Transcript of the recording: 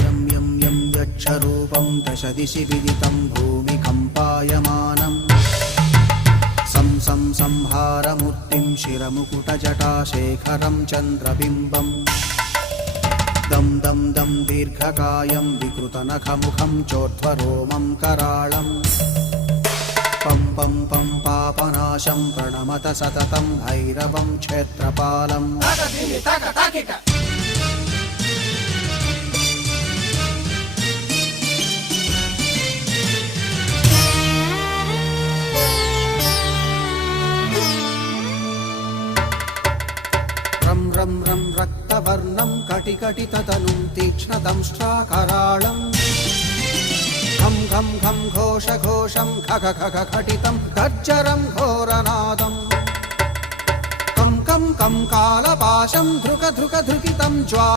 यं यं यं यक्षरूपं दशदिशि विदितं भूमिकम्पायमानं सं संहारमूर्तिं शिरमुकुटजटाशेखरं चन्द्रबिम्बं दं दं दं दीर्घकायं विकृतनखमुखं चोर्ध्वरोमं कराळं पं पं पं पापनाशं प्रणमत सततं भैरवं क्षेत्रपालं रं रं रं रक्तवर्णं कटिकटिततनुं तीक्ष्णदंष्ट्राकराळं घं घं घं घोषघोषं खग खग खटितं गर्जरं घोरनादं कं कं कं कालपाशं धृक धृक धृकितं ज्वा